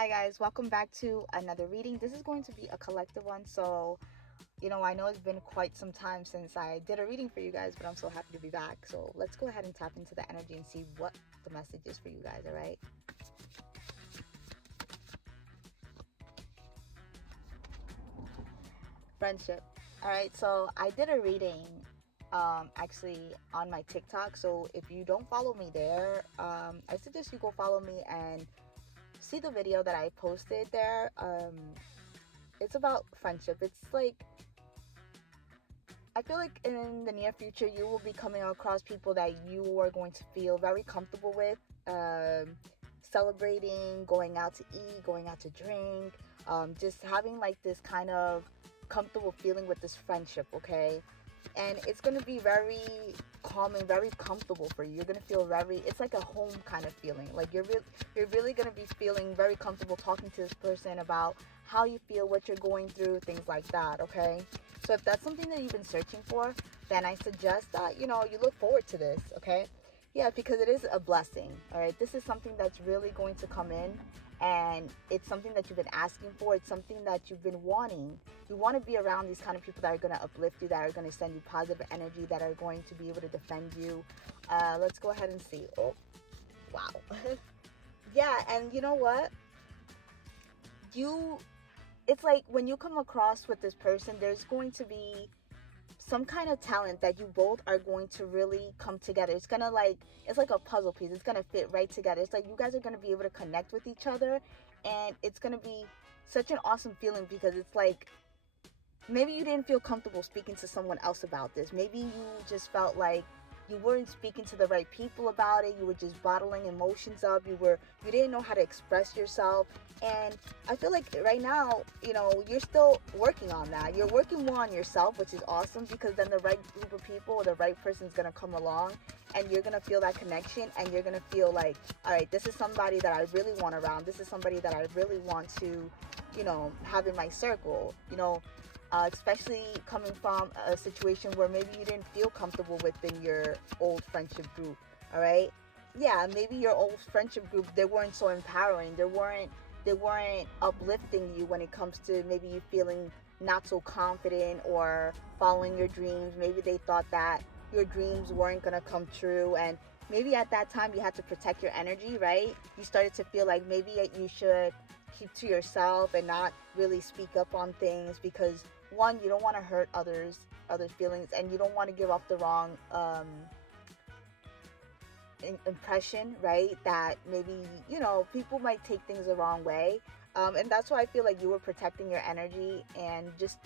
Hi guys, welcome back to another reading. This is going to be a collective one. So, I know it's been quite some time since I did a reading for you guys, but I'm so happy to be back. So, let's go ahead and tap into the energy and see what the message is for you guys, all right? Friendship. All right, so I did a reading actually on my TikTok. So, if you don't follow me there, I suggest you go follow me and see the video that I posted there. It's about friendship. It's like I feel like in the near future, you will be coming across people that you are going to feel very comfortable with, celebrating, going out to eat, going out to drink, just having like this kind of comfortable feeling with this friendship, okay? And it's going to be very calming, very comfortable for you. You're going to feel it's like a home kind of feeling. Like you're really going to be feeling very comfortable talking to this person about how you feel, what you're going through, things like that, okay? So if that's something that you've been searching for, then I suggest that, you look forward to this, okay? Yeah, because it is a blessing, all right? This is something that's really going to come in, and it's something that you've been asking for. It's something that you've been wanting. You want to be around these kind of people that are going to uplift you, that are going to send you positive energy, that are going to be able to defend you. Let's go ahead and see. Oh, wow. Yeah, and you know what? You it's like when you come across with this person, there's going to be some kind of talent that you both are going to really come together. It's like a puzzle piece. It's gonna fit right together. It's like you guys are gonna be able to connect with each other, and it's gonna be such an awesome feeling because it's like maybe you didn't feel comfortable speaking to someone else about this. Maybe you just felt like you weren't speaking to the right people about it. You were just bottling emotions up. You didn't know how to express yourself. And I feel like right now, you're still working on that. You're working more on yourself, which is awesome because then the right group of people or the right person is going to come along and you're going to feel that connection and you're going to feel like, all right, this is somebody that I really want around. This is somebody that I really want to, have in my circle, especially coming from a situation where maybe you didn't feel comfortable within your old friendship group. All right, yeah, maybe your old friendship group, they weren't so empowering. They weren't uplifting you when it comes to maybe you feeling not so confident or following your dreams. Maybe they thought that your dreams weren't going to come true, and maybe at that time you had to protect your energy, right? You started to feel like maybe you should keep to yourself and not really speak up on things because one, you don't want to hurt others feelings, and you don't want to give off the wrong impression, right? That maybe people might take things the wrong way, and that's why I feel like you were protecting your energy and just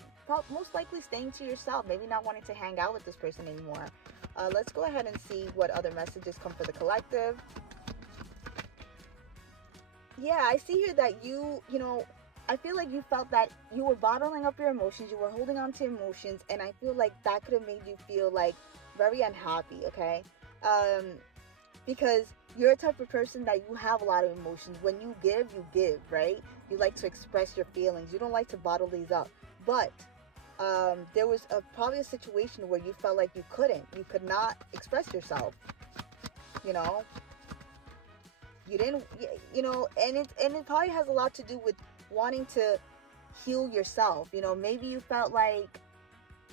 most likely staying to yourself, maybe not wanting to hang out with this person anymore. Let's go ahead and see what other messages come for the collective. Yeah, I see here that I feel like you felt that you were bottling up your emotions, you were holding on to emotions, and I feel like that could have made you feel like very unhappy, okay? Um, because you're a type of person that you have a lot of emotions. When you give, right? You like to express your feelings. You don't like to bottle these up. But there was probably a situation where you felt like you could not express yourself, you know? You didn't, and it probably has a lot to do with wanting to heal yourself. Maybe you felt like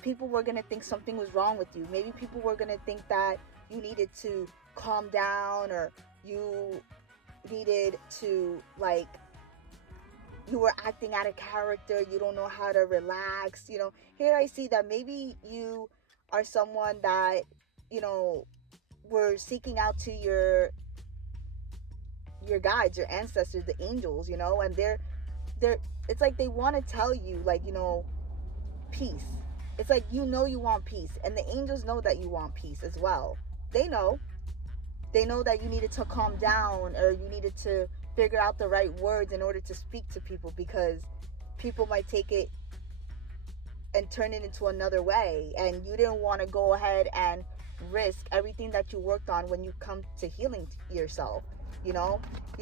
people were going to think something was wrong with you. Maybe people were going to think that you needed to calm down, or you needed to, like, you were acting out of character. You don't know how to relax. Here I see that maybe you are someone that, were seeking out to your guides, your ancestors, the angels, and they're it's like they want to tell you, like, peace. It's like, you want peace, and the angels know that you want peace as well. They know. They know that you needed to calm down, or you needed to figure out the right words in order to speak to people, because people might take it and turn it into another way, and you didn't want to go ahead and risk everything that you worked on when you come to healing yourself. You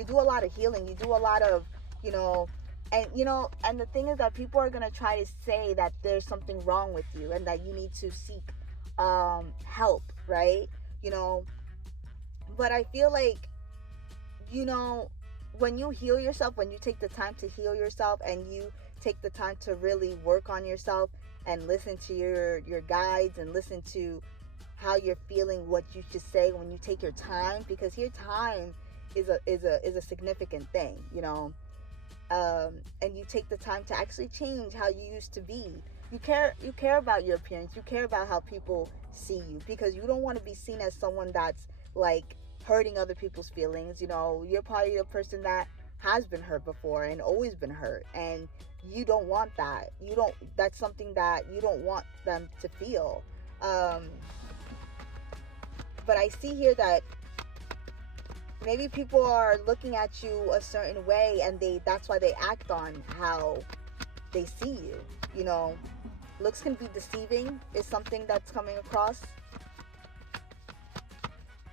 do a lot of healing, you do a lot of, and the thing is that people are going to try to say that there's something wrong with you and that you need to seek help, right? But I feel like, you know when you heal yourself, when you take the time to heal yourself and you take the time to really work on yourself and listen to your guides and listen to how you're feeling, what you should say, when you take your time, because your time is a significant thing, you know. And you take the time to actually change how you used to be. You care about your appearance. You care about how people see you, because you don't want to be seen as someone that's like hurting other people's feelings. You know, you're probably a person that has been hurt before and always been hurt, and you don't want that. You don't That's something that you don't want them to feel. um but I see here that maybe people are looking at you a certain way, and that's why they act on how they see you. You know, looks can be deceiving is something that's coming across.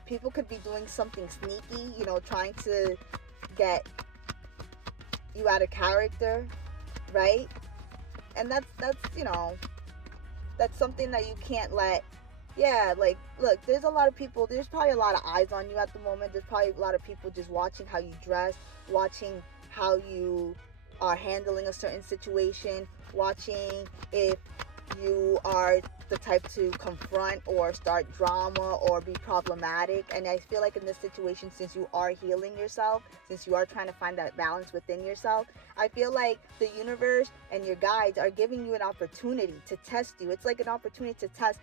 People could be doing something sneaky, you know, trying to get you out of character, right? And that's you know, that's something that you can't let. Yeah, like, look, there's a lot of people, there's probably a lot of eyes on you at the moment. There's probably a lot of people just watching how you dress, watching how you are handling a certain situation, watching if you are the type to confront or start drama or be problematic. And I feel like in this situation, since you are healing yourself, since you are trying to find that balance within yourself, I feel like the universe and your guides are giving you an opportunity to test you. It's like an opportunity to test,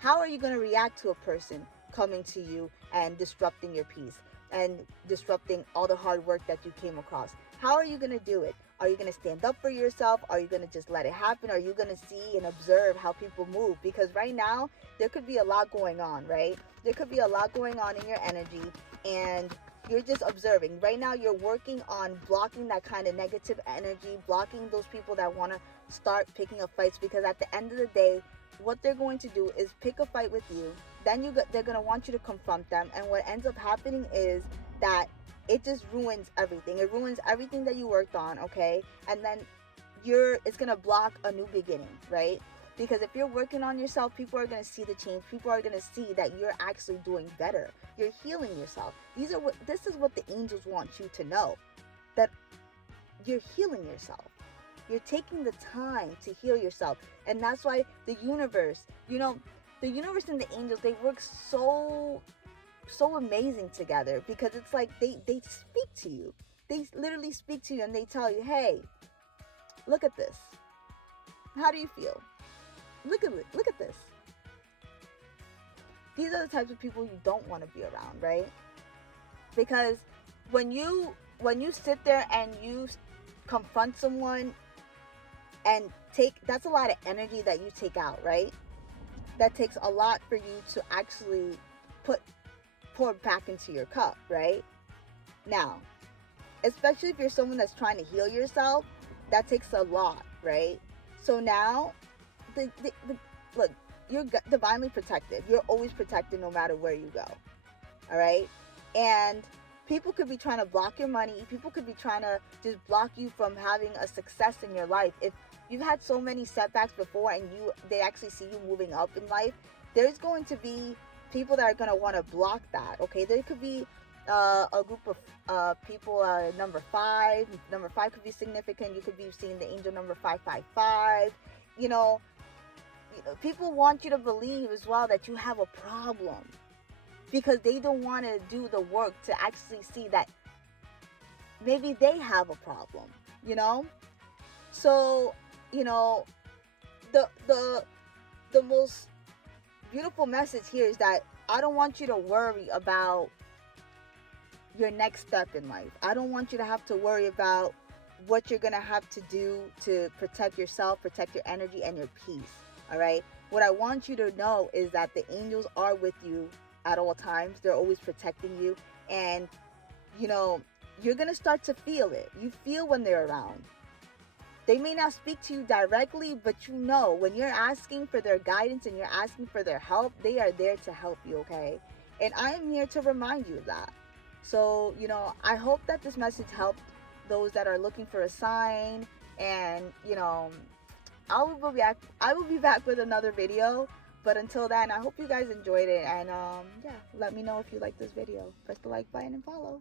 how are you going to react to a person coming to you and disrupting your peace and disrupting all the hard work that you came across? How are you going to do it? Are you going to stand up for yourself? Are you going to just let it happen? Are you going to see and observe how people move? Because right now, there could be a lot going on, right? There could be a lot going on in your energy, and you're just observing. Right now, you're working on blocking that kind of negative energy, blocking those people that want to start picking up fights, because at the end of the day, what they're going to do is pick a fight with you. Then they're going to want you to confront them, and what ends up happening is that it just ruins everything. It ruins everything that you worked on, okay? And then it's going to block a new beginning, right? Because if you're working on yourself, people are going to see the change. People are going to see that you're actually doing better. You're healing yourself. This is what the angels want you to know, that you're healing yourself. You're taking the time to heal yourself. And that's why the universe, you know, the universe and the angels, they work so amazing together, because it's like they speak to you. They literally speak to you and they tell you, hey, look at this. How do you feel? Look at this. These are the types of people you don't want to be around, right? Because when you sit there and you confront someone and that's a lot of energy that you take out, right? That takes a lot for you to actually pour back into your cup, right? Now, especially if you're someone that's trying to heal yourself, that takes a lot, right? So now, look, you're divinely protected. You're always protected no matter where you go, all right? And people could be trying to block your money. People could be trying to just block you from having a success in your life. If you've had so many setbacks before and they actually see you moving up in life, there's going to be people that are going to want to block that, okay? There could be a group of people, number 5. Number 5 could be significant. You could be seeing the angel number 555. You know, people want you to believe as well that you have a problem, because they don't want to do the work to actually see that maybe they have a problem, you know? So, you know, the most beautiful message here is that I don't want you to worry about your next step in life. I don't want you to have to worry about what you're going to have to do to protect yourself, protect your energy and your peace, all right? What I want you to know is that the angels are with you at all times. They're always protecting you, and, you know, you're going to start to feel it. You feel when they're around. They may not speak to you directly, but you know, when you're asking for their guidance and you're asking for their help, they are there to help you, okay? And I am here to remind you of that. So, you know, I hope that this message helped those that are looking for a sign. And, you know, I will be back with another video. But until then, I hope you guys enjoyed it. And, yeah, let me know if you like this video. Press the like button and follow.